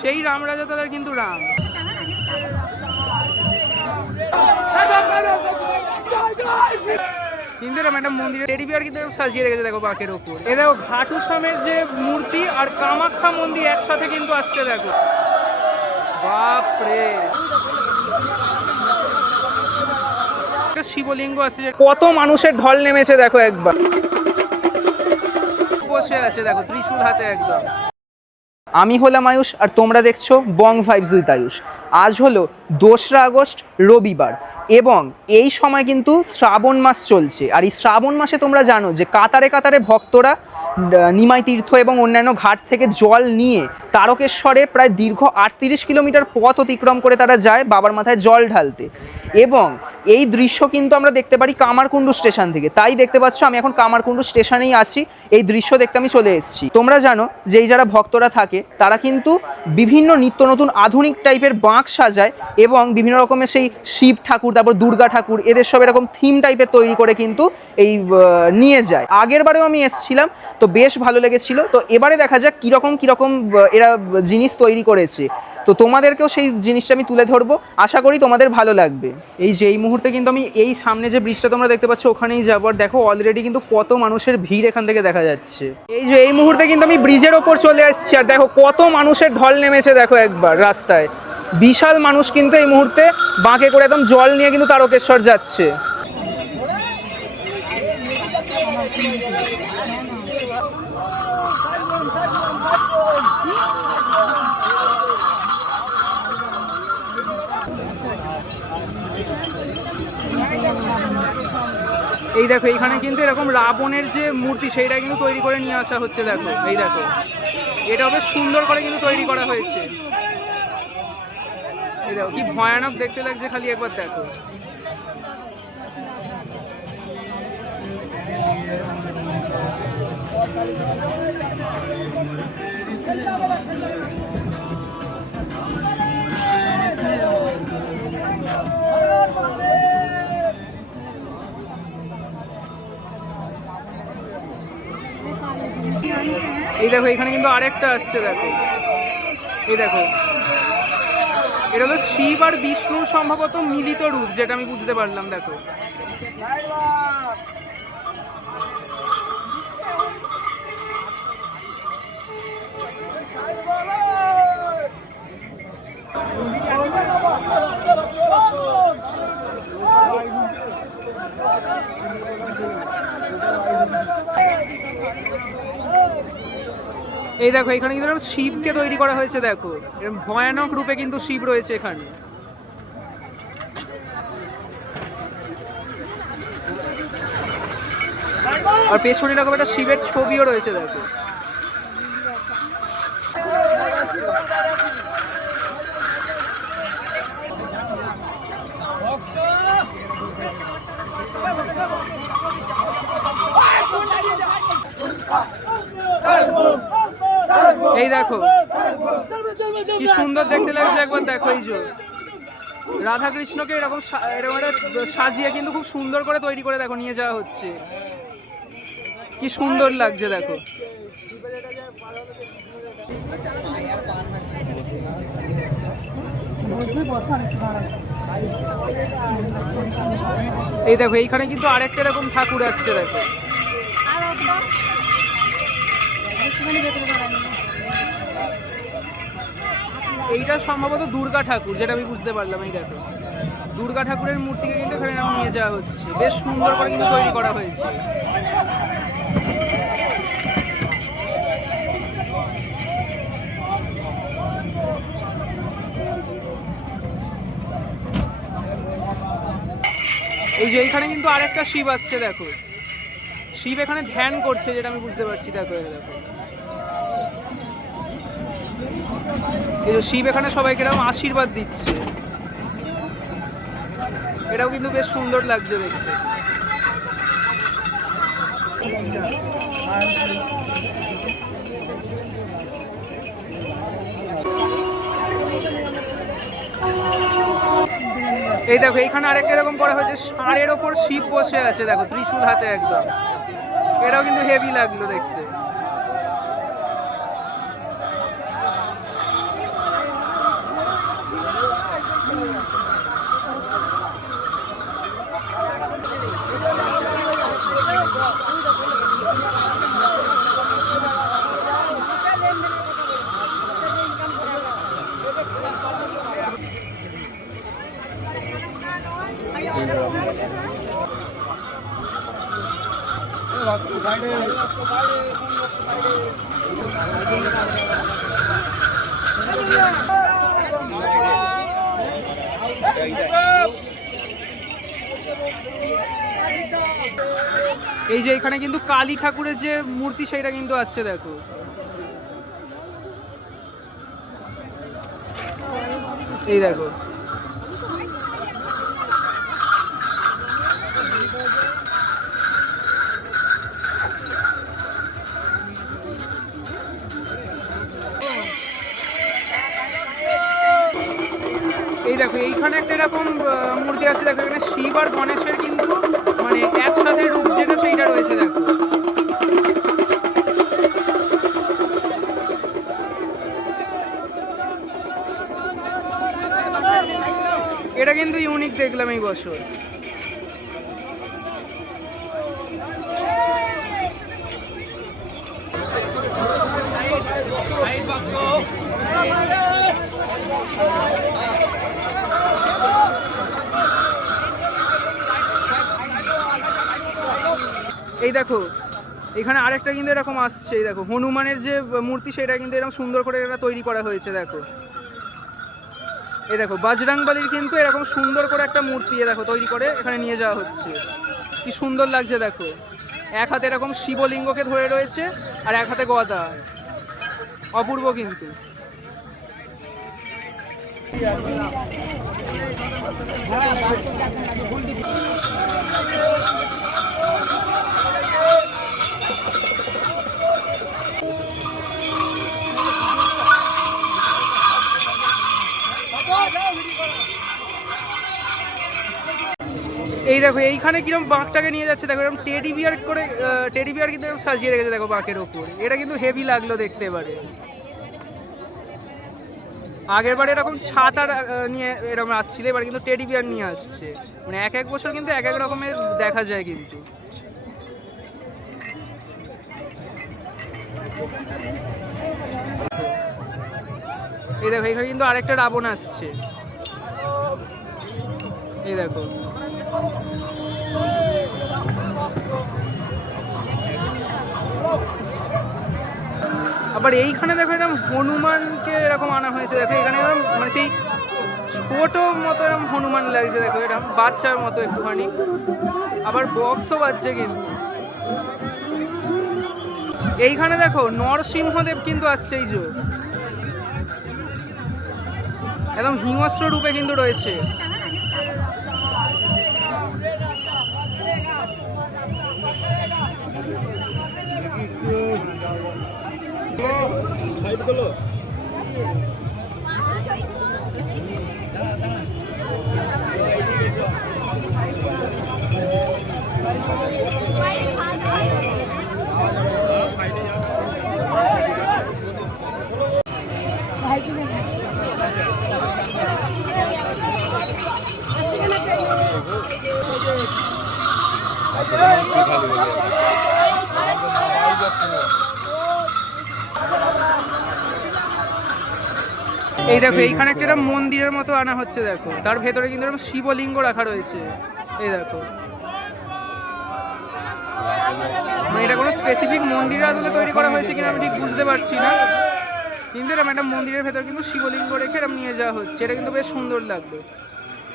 সেই রাম রাজা তাদের কিন্তু রাম। কিন্তু এরকম একটা মন্দিরে টেডি বিয়ার কিন্তু সাজিয়ে রেখেছে দেখো বাঁকের ওপর। এ দেখো ঘাটু শ্যামের যে মূর্তি আর কামাখ্যা মন্দির একসাথে কিন্তু আসছে দেখো, বাপরে। একটা শিবলিঙ্গ আছে, কত মানুষের ঢল নেমেছে দেখো একবার, বসে আছে দেখো ত্রিশূল হাতে একদম। আমি হলাম আয়ুষ আর তোমরা দেখছো বং ভাইবস উইথ আয়ুষ। আজ হলো 2রা আগস্ট রবিবার এবং এই সময় কিন্তু শ্রাবণ মাস চলছে। আর এই শ্রাবণ মাসে তোমরা জানো যে কাতারে কাতারে ভক্তরা নিমাই তীর্থ এবং অন্যান্য ঘাট থেকে জল নিয়ে তারকেশ্বরে প্রায় দীর্ঘ 38 কিলোমিটার পথ অতিক্রম করে তারা যায় বাবার মাথায় জল ঢালতে। এবং এই দৃশ্য কিন্তু আমরা দেখতে পারি কামারকুণ্ডু স্টেশন থেকে। তাই দেখতে পাচ্ছ আমি এখন কামারকুণ্ডু স্টেশনেই আছি, এই দৃশ্য দেখতে আমি চলে এসেছি। তোমরা জানো যে এই যারা ভক্তরা থাকে তারা কিন্তু বিভিন্ন নিত্য নতুন আধুনিক টাইপের বাঁক সাজায় এবং বিভিন্ন রকমের সেই শিব ঠাকুর, তারপর দুর্গা ঠাকুর, এদের সব এরকম থিম টাইপের তৈরি করে কিন্তু এই নিয়ে যায়। আগের বারেও আমি এসেছিলাম, তো বেশ ভালো লেগেছিল। তো এবারে দেখা যাক কীরকম কীরকম এরা জিনিস তৈরি করেছে। তো তোমাদেরকেও সেই জিনিসটা আমি তুলে ধরবো, আশা করি তোমাদের ভালো লাগবে। এই যে এই মুহূর্তে কিন্তু আমি এই সামনে যে ব্রিজটা তোমরা দেখতে পাচ্ছ ওখানেই যাবো। আর দেখো অলরেডি কিন্তু কত মানুষের ভিড় এখান থেকে দেখা যাচ্ছে। এই যে এই মুহূর্তে কিন্তু আমি ব্রিজের ওপর চলে আসছি আর দেখো কত মানুষের ঢল নেমেছে দেখো একবার রাস্তায়। বিশাল মানুষ কিন্তু এই মুহূর্তে বাঁকে করে একদম জল নিয়ে কিন্তু তারকেশ্বর যাচ্ছে। এই দেখো এইখানে কিন্তু এরকম রাবণের যে মূর্তি সেইটা কিন্তু তৈরি করে নিয়ে আসা হচ্ছে দেখো। এই দেখো এটা বেশ সুন্দর করে কিন্তু তৈরি করা হয়েছে। এই দেখো কি ভয়ানক দেখতে লাগছে, খালি একবার দেখো। এই দেখো এখানে কিন্তু আরেকটা আসছে দেখো। এই দেখো এটা হলো শিব আর বিষ্ণুর সম্ভবত মিলিত রূপ, যেটা আমি বুঝতে পারলাম দেখো। এই দেখো এখানে কিন্তু শিবকে তৈরি করা হয়েছে দেখো, এরকম ভয়ানক রূপে কিন্তু শিব রয়েছে এখানে। আর পেছনে এরকম একটা শিবের ছবিও রয়েছে দেখো। এই দেখো কি সুন্দর দেখতে লাগছে একবার দেখো। এই যে রাধা কৃষ্ণকে এরকম সাজিয়ে কিন্তু খুব সুন্দর করে তৈরি করে দেখো নিয়ে যাওয়া হচ্ছে, কি সুন্দর লাগছে দেখো। এই দেখো এইখানে কিন্তু আরেকটা এরকম ঠাকুর আসছে দেখো। এইটা সম্ভবত দুর্গা ঠাকুর, যেটা আমি বুঝতে পারলাম। এই দেখো দুর্গা ঠাকুরের মূর্তিকে কিন্তু এখানে নিয়ে যাওয়া হচ্ছে, বেশ সুন্দর করে কিন্তু তৈরি করা হয়েছে। এই যে এইখানে কিন্তু আরেকটা শিব আসছে দেখো, শিব এখানে ধ্যান করছে, যেটা আমি বুঝতে পারছি দেখো। দেখো এই যে শিব এখানে সবাইকে এরকম আশীর্বাদ দিচ্ছে, এটাও কিন্তু বেশ সুন্দর লাগছে দেখতে। এই দেখো এইখানে আরেকটা এরকম করা হয়েছে, ষাঁড়ের ওপর শিব বসে আছে দেখো ত্রিশূল হাতে একদম, এটাও কিন্তু হেভি লাগলো দেখতে। এই যে এখানে কিন্তু কালী ঠাকুরের যে মূর্তি সেইটা কিন্তু আসছে দেখো। এই দেখো এই দেখো এইখানে একটা এরকম মূর্তি আছে দেখো, এখানে শিব আর গণেশের কিন্তু মানে একসাথে রূপ যেটা সেইটা রয়েছে দেখো। এটা কিন্তু ইউনিক দেখলাম এই বছর। এই দেখো এখানে আরেকটা কিন্তু এরকম আসছে, এই দেখো হনুমানের যে মূর্তি সেটা কিন্তু এরকম সুন্দর করে এটা তৈরি করা হয়েছে দেখো। এই দেখো বজরংবলীর কিন্তু এরকম সুন্দর করে একটা মূর্তি দেখো তৈরি করে এখানে নিয়ে যাওয়া হচ্ছে। কি সুন্দর লাগছে দেখো, এক হাতে এরকম শিবলিঙ্গকে ধরে রয়েছে আর এক হাতে গদা, অপূর্ব কিন্তু। এই দেখো এইখানে কিরকম বাঁকটাকে নিয়ে যাচ্ছে দেখো, এরকম টেডি বিয়ার করে, টেডি বিয়ার কিন্তু এরকম সাজিয়ে রেখেছে দেখো বাঁকের ওপর। এটা কিন্তু হেভি লাগলো দেখতে এবারে। আগের বারে এরকম ছাতা নিয়ে এরকম আসছিল, এবার কিন্তু টেডি বিয়ার নিয়ে আসছে। মানে এক এক বছর কিন্তু এক এক রকমের দেখা যায় কিন্তু। এই দেখো এখানে কিন্তু আরেকটা রাবণ আসছে, এই দেখো। আবার এইখানে দেখো এরকম হনুমানকে এরকম আনা হয়েছে দেখো, এখানে এরকম মানে সেই ছোট মতো এরকম হনুমান লাগছে দেখো, এরকম বাচ্চার মতো একটুখানি। আবার বক্সও বাজছে কিন্তু। এইখানে দেখো নরসিংহদেব কিন্তু আসছে, এই যে একদম হিংস্র রূপে কিন্তু রয়েছে। এই দেখো এইখানে একটা এরকম মন্দিরের মতো আনা হচ্ছে দেখো, তার ভেতরে কিন্তু এরকম শিবলিঙ্গ রাখা রয়েছে। এই দেখো মানে এটা কোনো স্পেসিফিক মন্দিরে আসলে তৈরি করা হয়েছে কিনা আমি ঠিক বুঝতে পারছি না, কিন্তু এরকম একটা মন্দিরের ভেতর কিন্তু শিবলিঙ্গ রেখে এরকম নিয়ে যাওয়া হচ্ছে। এটা কিন্তু বেশ সুন্দর লাগলো।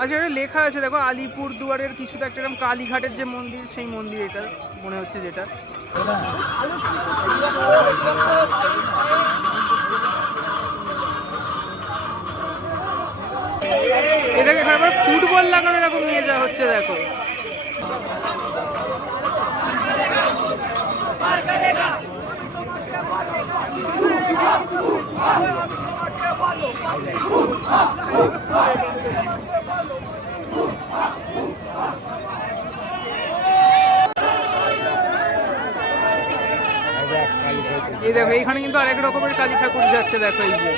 আচ্ছা এটা লেখা আছে দেখো আলিপুর দুয়ারের কিছুটা একটা এরকম কালীঘাটের যে মন্দির, সেই মন্দির এটা মনে হচ্ছে যেটা। এটাকে এখানে আবার ফুটবল লাগানো এরকম নিয়ে যাওয়া হচ্ছে দেখো। এই দেখো এইখানে কিন্তু আরেক রকমের কালী ঠাকুর যাচ্ছে দেখো, এই যে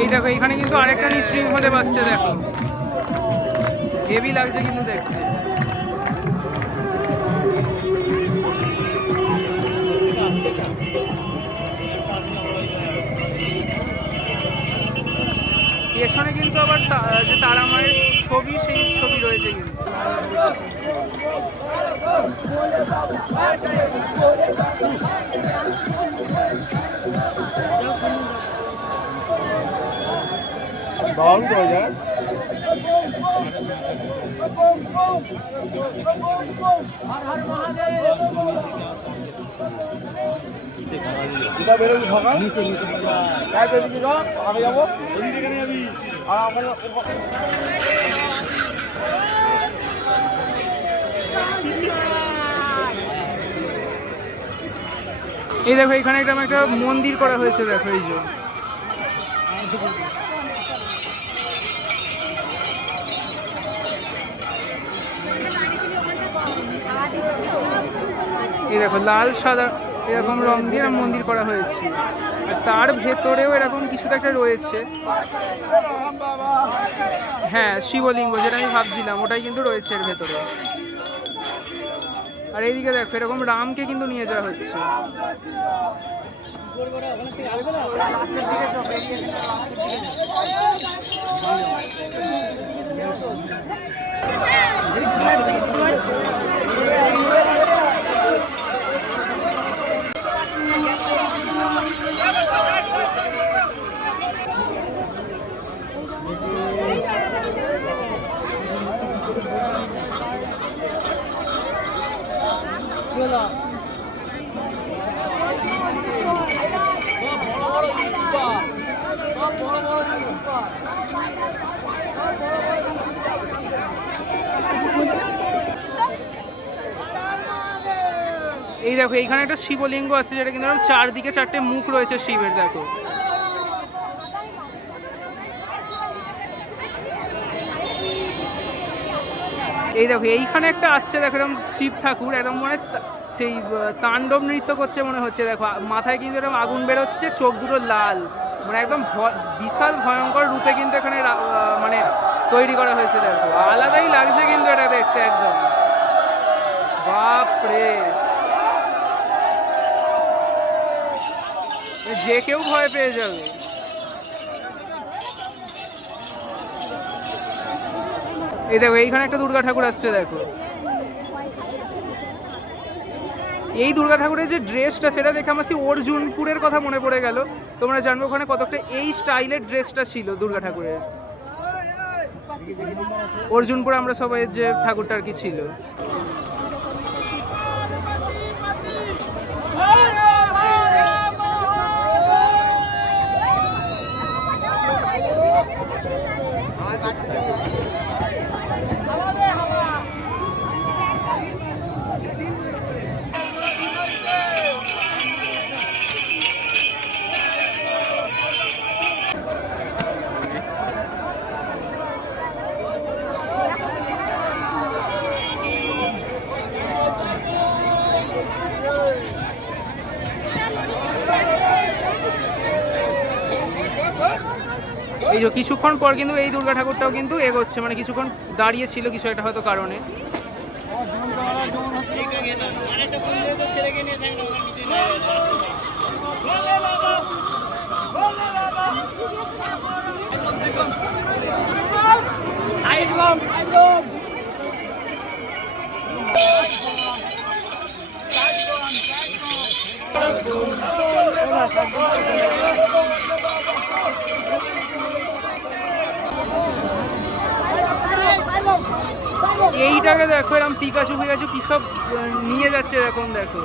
এই দেখো এখানে কিন্তু আরেকটা স্ট্রিং হতে পারছে, দেখো হেভি লাগছে কিন্তু দেখতে। পেছনে কিন্তু আবার যে তারা মায়ের ছবি, সেই ছবি রয়েছে কিন্তু। এই দেখো এখানে একটা মন্দির করা হয়েছে, দেখো এই যে এই দেখো লাল সাদা এরকম রং দিয়ে মন্দির করা হয়েছে, আর তার ভেতরেও এরকম কিছু একটা রয়েছে। হ্যাঁ, শিবলিঙ্গ, যেটা আমি ভাবছিলাম ওটাই কিন্তু রয়েছে এর ভেতরে। আর এইদিকে দেখো এরকম রামকে কিন্তু নিয়ে যাওয়া হচ্ছে। এই দেখো এইখানে একটা শিবলিঙ্গ আছে, যেটা কিন্তু চারদিকে চারটে মুখ রয়েছে শিবের, দেখো। এই দেখো এইখানে একটা আসছে, দেখো এরকম শিব ঠাকুর একদম মানে সেই তাণ্ডব নৃত্য করছে মনে হচ্ছে। দেখো মাথায় কিন্তু এরকম আগুন বেরোচ্ছে, চোখ দুটো লাল, মানে একদম বিশাল ভয়ঙ্কর রূপে কিন্তু এখানে মানে তৈরি করা হয়েছে। দেখো আলাদাই লাগছে কিন্তু এটা দেখতে, একদম বাপরে, যে কেউ ভয় পেয়ে যাবে। এই দেখো এইখানে একটা দুর্গা ঠাকুর আসছে, দেখো এই দুর্গা ঠাকুরের যে ড্রেসটা, সেটা দেখে আমার সেই অর্জুনপুরের কথা মনে পড়ে গেল। তোমরা জানবে ওখানে কতটা এই স্টাইলের ড্রেসটা ছিল দুর্গা ঠাকুরের। অর্জুনপুর আমরা সবাই যে ঠাকুরটা আর কি ছিল। এই যে কিছুক্ষণ পর কিন্তু এই দুর্গা ঠাকুরটাও কিন্তু এগোচ্ছে, মানে কিছুক্ষণ দাঁড়িয়ে ছিল কিছু একটা হয়তো কারণে। এইটাকে দেখো এরকম পিকাচু ফিকাচু কি সব নিয়ে যাচ্ছে, এরকম দেখো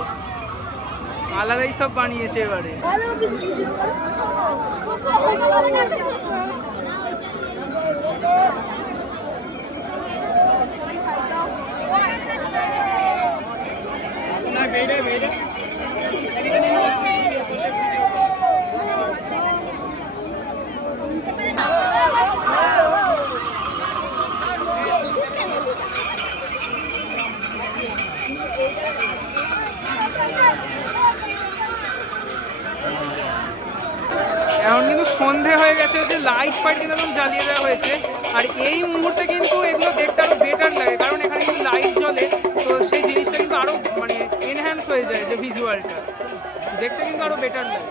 আলাদাই সব বানিয়েছে এবারে। না সন্ধে হয়ে গেছে, যে লাইট ফাইট কিন্তু একদম জ্বালিয়ে দেওয়া হয়েছে। আর এই মুহূর্তে কিন্তু এগুলো দেখতে আরো বেটার লাগে, কারণ এখানে কিন্তু লাইট জ্বলে, তো সেই জিনিসটা কিন্তু আরো মানে এনহ্যান্স হয়ে যায়, যে ভিজুয়ালটা দেখতে কিন্তু আরো বেটার লাগে।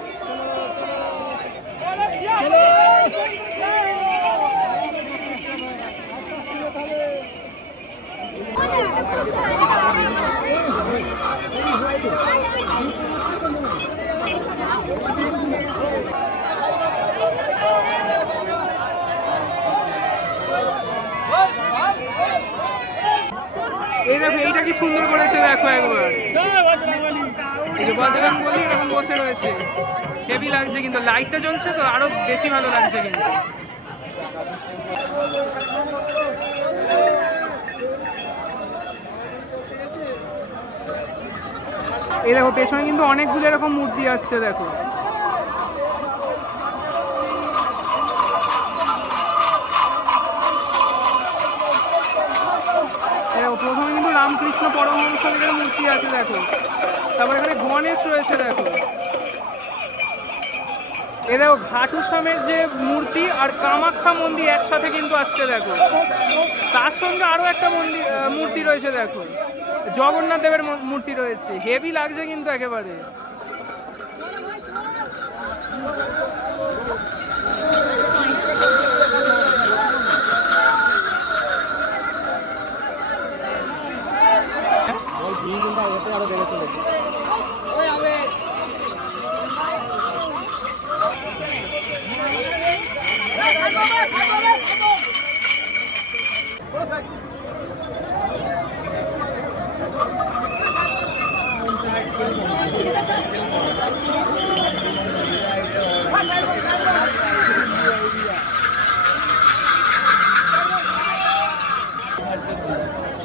এই দেখো এইটা কি সুন্দর করেছে, দেখো একবার এই যে বজরংবলী এরকম বসে রয়েছে, হেভি লাগছে কিন্তু লাইটটা জ্বলছে তো আরো বেশি ভালো লাগছে কিন্তু। এই দেখো পেছনে কিন্তু অনেকগুলো এরকম মূর্তি আসছে, দেখো প্রথমে কিন্তু রামকৃষ্ণ পরমহংসের মূর্তি আছে, দেখো তারপর এখানে গণেশ রয়েছে, দেখো এ দেখো ঘাটুশ্যামের যে মূর্তি আর কামাখ্যা মন্দির একসাথে কিন্তু আসছে, দেখো তার সঙ্গে আরো একটা মূর্তি রয়েছে, দেখো জগন্নাথ দেবের মূর্তি রয়েছে, হেভি লাগছে কিন্তু একেবারে।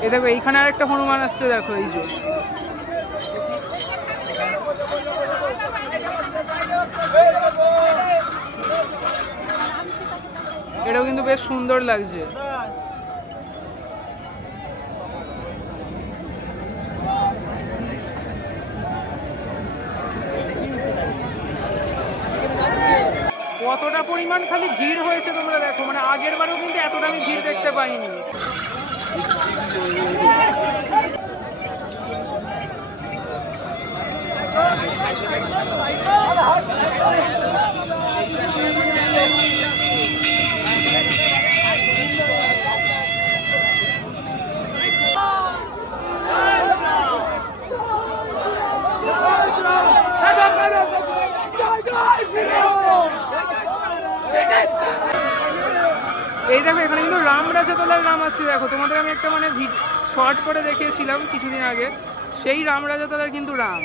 এই দেখো এইখানে আর একটা হনুমান আসছে, দেখো এই যে এটাও কিন্তু বেশ সুন্দর লাগছে। কতটা পরিমাণ খালি ভিড় হয়েছে তোমরা দেখো, মানে আগের বারেও কিন্তু এতটা আমি ভিড় দেখতে পাইনি। এই দেখো এখানে কিন্তু রাম রাজাতলার নাম আসছে, দেখো তোমাদের আমি একটা মানে শর্ট করে দেখিয়েছিলাম কিছুদিন আগে, সেই রাম রাজাতলার কিন্তু রাম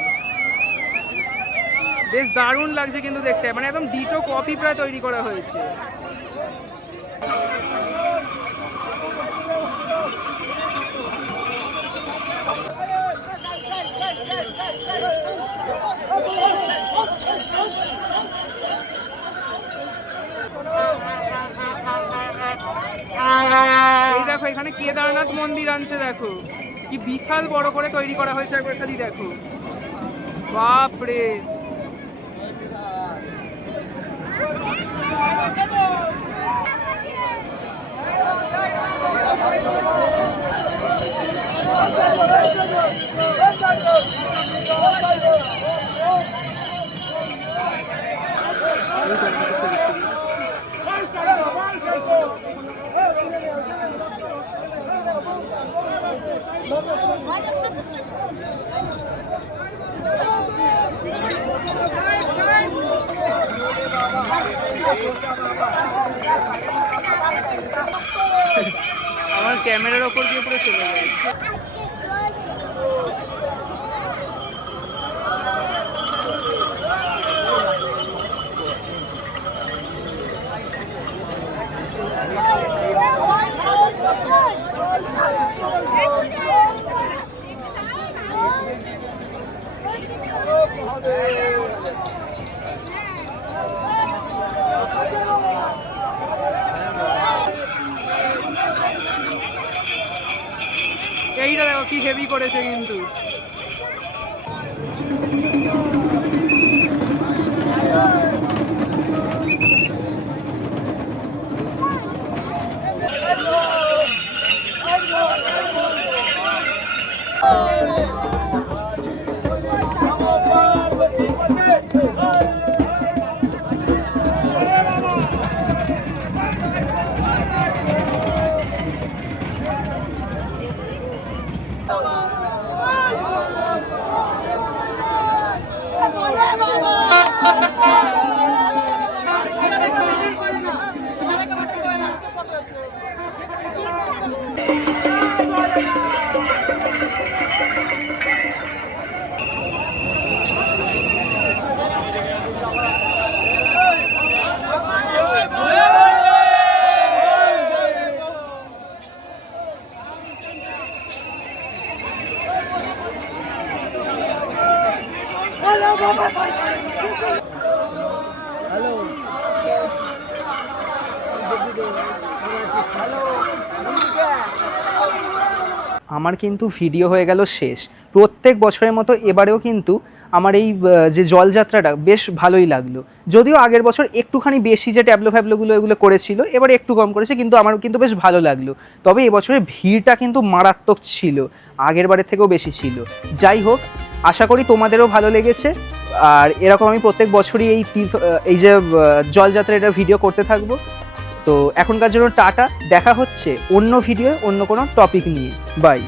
বেশ দারুণ লাগছে কিন্তু দেখতে, মানে একদম ডিটো কপি প্রায় তৈরি করা হয়েছে। এই দেখো এখানে কেদারনাথ মন্দির আনছে, দেখো কি বিশাল বড় করে তৈরি করা হয়েছে, একবার খালি দেখো, বাপরে। আমার ক্যামেরার ওপর দিয়ে পুরো চলে যায়। এইটা দেখো কি হেভি করেছে কিন্তু। আমার কিন্তু ভিডিও হয়ে গেল শেষ। প্রত্যেক বছরের মতো এবারেও কিন্তু আমার এই যে জলযাত্রাটা বেশ ভালোই লাগলো। যদিও আগের বছর একটুখানি বেশি যে ট্যাবলো ফ্যাবলোগুলো এগুলো করেছিল, এবার একটু কম করেছে, কিন্তু আমার কিন্তু বেশ ভালো লাগলো। তবে এবছরের ভিড়টা কিন্তু মারাত্মক ছিল, আগের বারের থেকেও বেশি ছিল। যাই হোক, আশা করি তোমাদেরও ভালো লেগেছে। আর এরকম আমি প্রত্যেক বছরই এই যে জলযাত্রা এটা ভিডিও করতে থাকবো। তো এখনকার জন্য টাটা, দেখা হচ্ছে অন্য ভিডিও অন্য কোনো টপিক নিয়ে। বাই।